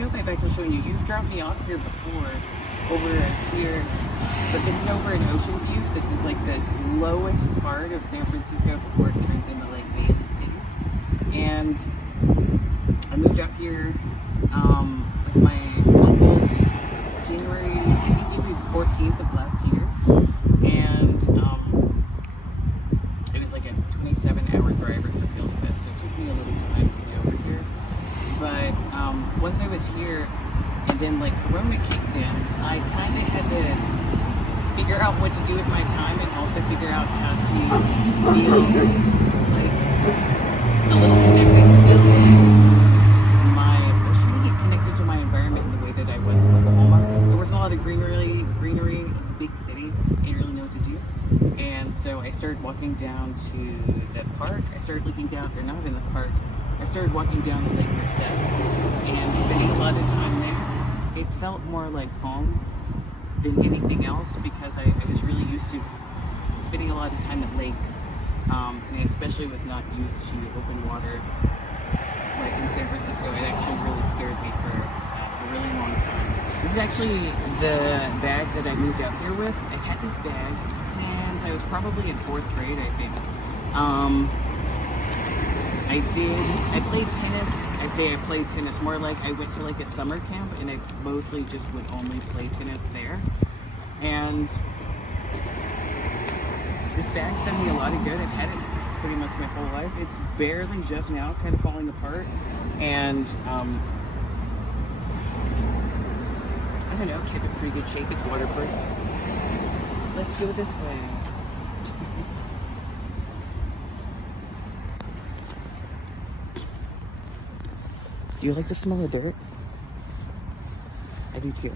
know if I've actually shown you. You've dropped me off here before, over here, but this is over in Oceanview. This is like the lowest part of San Francisco before it turns into like Bailey City. And I moved up here with my uncles January, I think maybe the 14th of last year. And it was like a 27-hour drive or something like that, so it took me a little time to get over here. But once I was here, and then like Corona kicked in, I kind of had to figure out what to do with my time, and also figure out how to feel like a little connected still to my, I was trying to get connected to my environment in the way that I was in Oklahoma. There was a lot of greenery, it was a big city, I didn't really know what to do. And so I started walking down to the park. I started looking down, they're not in the park. I started walking down the Lake Merced and spending a lot of time there. It felt more like home than anything else because I was really used to spending a lot of time at lakes. And I especially was not used to open water like in San Francisco. It actually really scared me for a really long time. This is actually the bag that I moved out here with. I've had this bag since I was probably in 4th grade, I think. I played tennis. I say I played tennis, more like I went to like a summer camp and I mostly just would only play tennis there. And this bag's done me a lot of good. I've had it pretty much my whole life. It's barely just now kind of falling apart. And I don't know, kept in pretty good shape. It's waterproof. Let's go this way. Do you like the smell of dirt? I do too.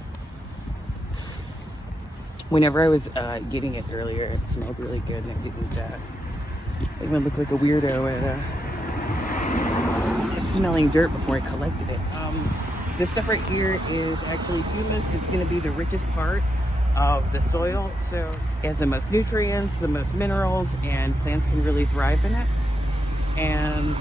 Whenever I was getting it earlier, it smelled really good and I didn't even look like a weirdo at smelling dirt before I collected it. This stuff right here is actually humus. It's going to be the richest part of the soil, so it has the most nutrients, the most minerals, and plants can really thrive in it. And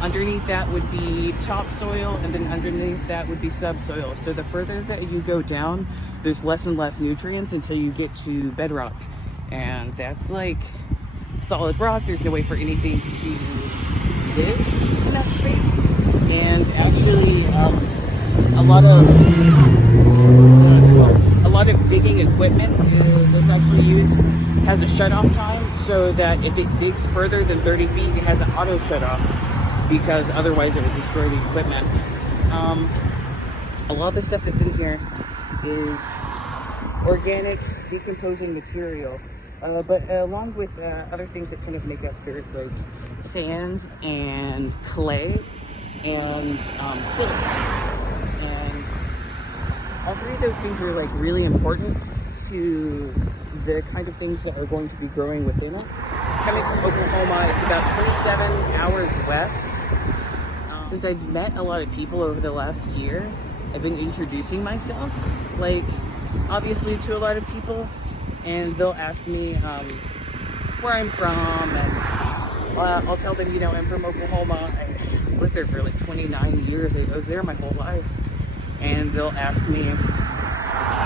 underneath that would be topsoil, and then underneath that would be subsoil. So the further that you go down, there's less and less nutrients until you get to bedrock. And that's like solid rock. There's no way for anything to live in that space. And actually, a lot of digging equipment that's actually used has a shutoff time, so that if it digs further than 30 feet, it has an auto shutoff, because otherwise it would destroy the equipment. A lot of the stuff that's in here is organic, decomposing material, but along with other things that kind of make up dirt, like sand and clay and silt. And all three of those things are like really important to the kind of things that are going to be growing within it. Coming from Oklahoma, it's about 27 hours west. Since I've met a lot of people over the last year, I've been introducing myself, like, obviously to a lot of people, and they'll ask me where I'm from, and I'll tell them, you know, I'm from Oklahoma. I lived there for like 29 years. I was there my whole life. And they'll ask me,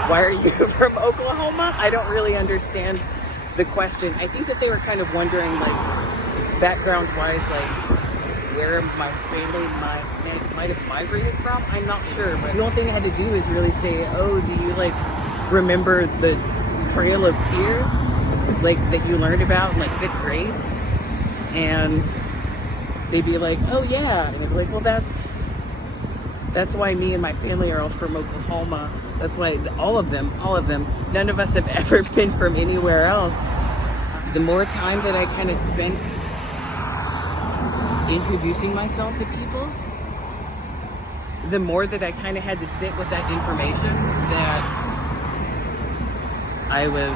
why are you from Oklahoma? I don't really understand the question. I think that they were kind of wondering, like, background-wise, like, where my family might have migrated from. I'm not sure, but the only thing I had to do is really say, oh, do you, like, remember the Trail of Tears, like, that you learned about in, like, 5th grade? And they'd be like, oh, yeah. And I'd be like, well, that's why me and my family are all from Oklahoma. That's why all of them, none of us have ever been from anywhere else. The more time that I kind of spent introducing myself to people, the more that I kind of had to sit with that information that I was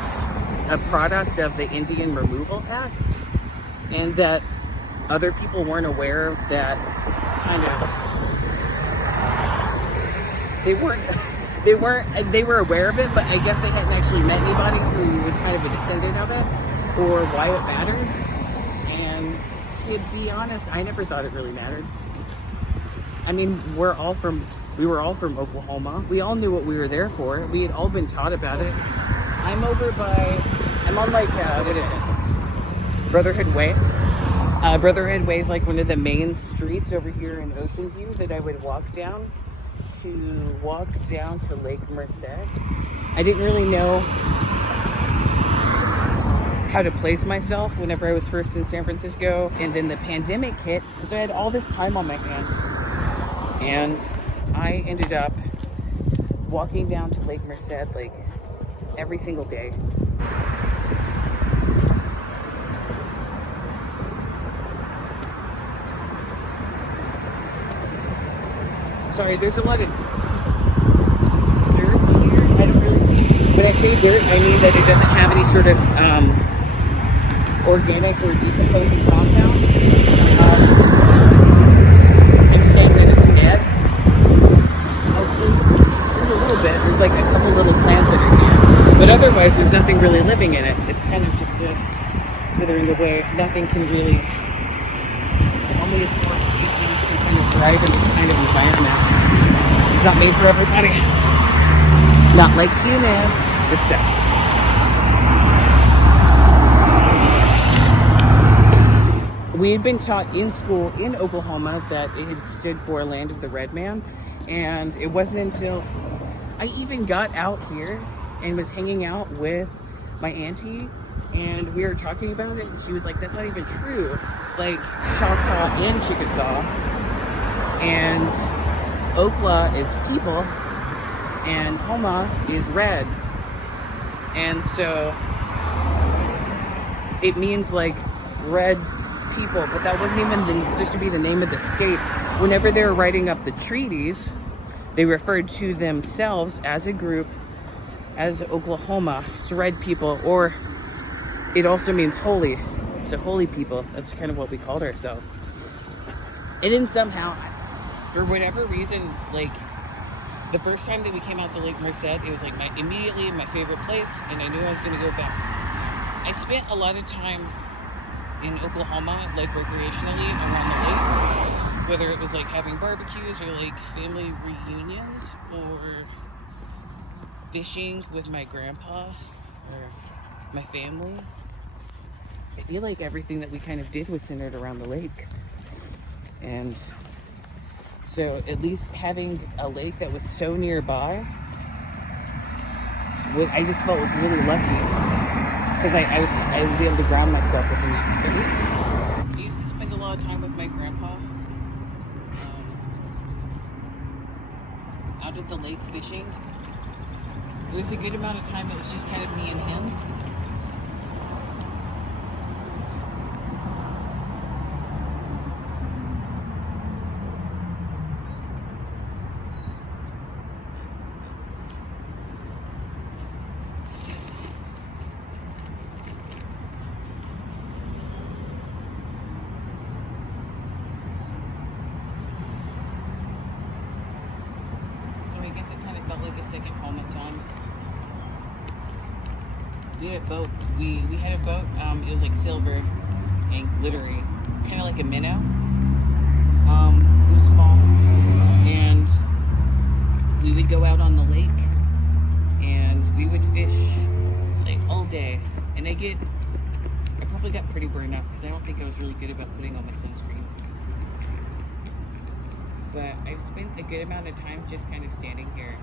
a product of the Indian Removal Act, and that other people weren't aware of that kind of, they were aware of it, but I guess they hadn't actually met anybody who was kind of a descendant of it, or why it mattered. And to be honest, I never thought it really mattered. I mean, we're all from We were all from Oklahoma. We all knew what we were there for. We had all been taught about it. I'm on like, what is it? Brotherhood Way. Brotherhood Way is like one of the main streets over here in Oceanview that I would walk down to Lake Merced. I didn't really know how to place myself whenever I was first in San Francisco, and then the pandemic hit, and so I had all this time on my hands, and I ended up walking down to Lake Merced like every single day. Sorry, there's a lot of dirt here. I don't really see. When I say dirt, I mean that it doesn't have any sort of organic or decomposing compounds. I'm saying that it's dead. Actually, there's a little bit. There's like a couple little plants that are here, but otherwise, there's nothing really living in it. It's kind of just withering away. Nothing can really. Only a select few things can kind of thrive in this kind of environment. It's not made for everybody. Not like humans. This stuff. We had been taught in school in Oklahoma that it had stood for Land of the Red Man, and it wasn't until I even got out here and was hanging out with my auntie, and we were talking about it, and she was like, that's not even true. Like, it's Choctaw and Chickasaw, and Okla is people, and Homa is red. And so it means like red people, but that wasn't even supposed to be the name of the state. Whenever they were writing up the treaties, they referred to themselves as a group, as Oklahoma, to red people, or it also means holy. So holy people, that's kind of what we called ourselves. And then somehow, for whatever reason, like the first time that we came out to Lake Merced, it was like immediately my favorite place, and I knew I was going to go back. I spent a lot of time in Oklahoma, like recreationally around the lake, whether it was like having barbecues or like family reunions or fishing with my grandpa or my family. I feel like everything that we kind of did was centered around the lakes. And so at least having a lake that was so nearby, I just felt was really lucky. Because I would be able to ground myself within that space. I used to spend a lot of time with my grandpa out at the lake fishing. It was a good amount of time. It was just kind of me and him. It kind of felt like a second home at times. We had a boat. We had a boat. It was like silver and glittery, kind of like a minnow. It was small, and we would go out on the lake, and we would fish like all day. And I probably got pretty burned out because I don't think I was really good about putting on my sunscreen. But I've spent a good amount of time just kind of standing here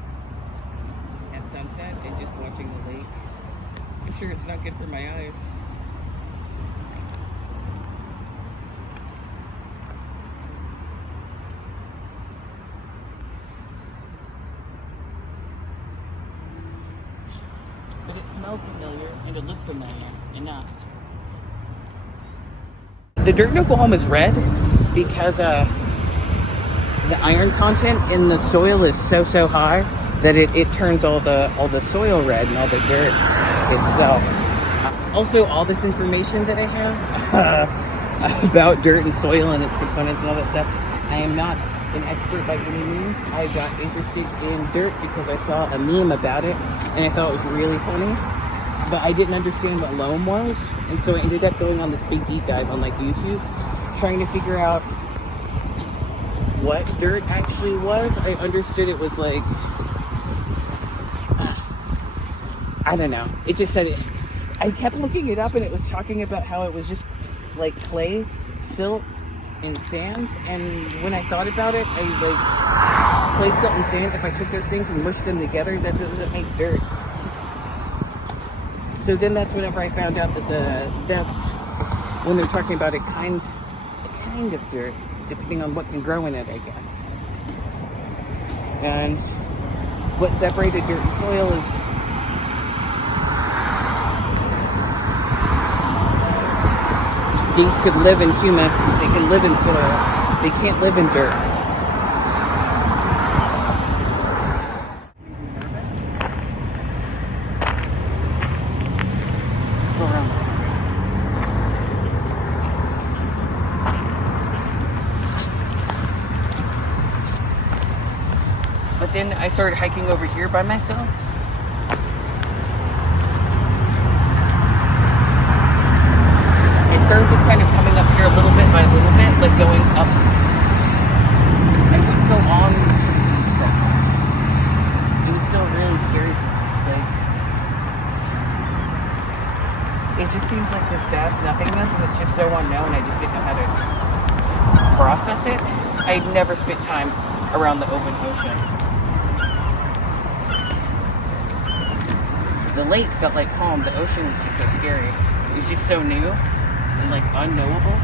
at sunset and just watching the lake. I'm sure it's not good for my eyes. But it smelled familiar and it looked familiar enough. The dirt in Oklahoma is red because the iron content in the soil is so high that it turns all the soil red and all the dirt itself. Also, all this information that I have about dirt and soil and its components and all that stuff, I am not an expert by any means. I got interested in dirt because I saw a meme about it and I thought it was really funny, but I didn't understand what loam was, and so I ended up going on this big deep dive on like YouTube, trying to figure out what dirt actually was. I understood it was like, I don't know. It just said it. I kept looking it up and it was talking about how it was just like clay, silt, and sand. And when I thought about it, I like clay, silt, and sand. If I took those things and mushed them together, that doesn't make dirt. So then that's whenever I found out that that's when they're talking about a kind of dirt, depending on what can grow in it, I guess. And what separated dirt and soil is things could live in humus, they can live in soil, they can't live in dirt. Let's go around. But then I started hiking over here by myself. I started just kind of coming up here a little bit by little bit, like going up. I wouldn't go on to the track. It was still really scary. Like, it just seems like this vast nothingness, and it's just so unknown. I just didn't know how to process it. I'd never spent time around the open ocean. The lake felt like home. The ocean was just so scary. It was just so new and like unknowable.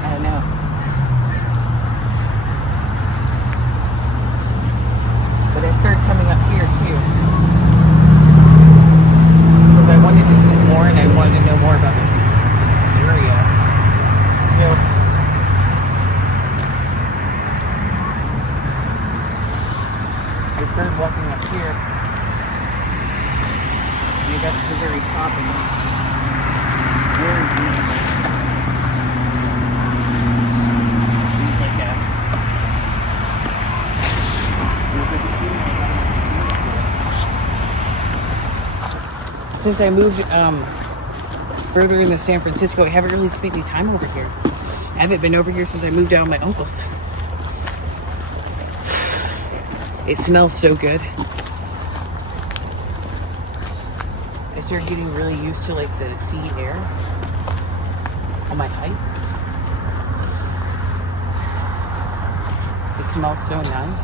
I don't know. But I started coming up here too. Because I wanted to see more and I wanted to know more about this area. So I started walking up here, and I got to the very top, and it's just very beautiful. Things like that. Since I moved further into San Francisco, I haven't really spent any time over here. I haven't been over here since I moved out with my uncle's. It smells so good. I started getting really used to like the sea air on my hikes. It smells so nice.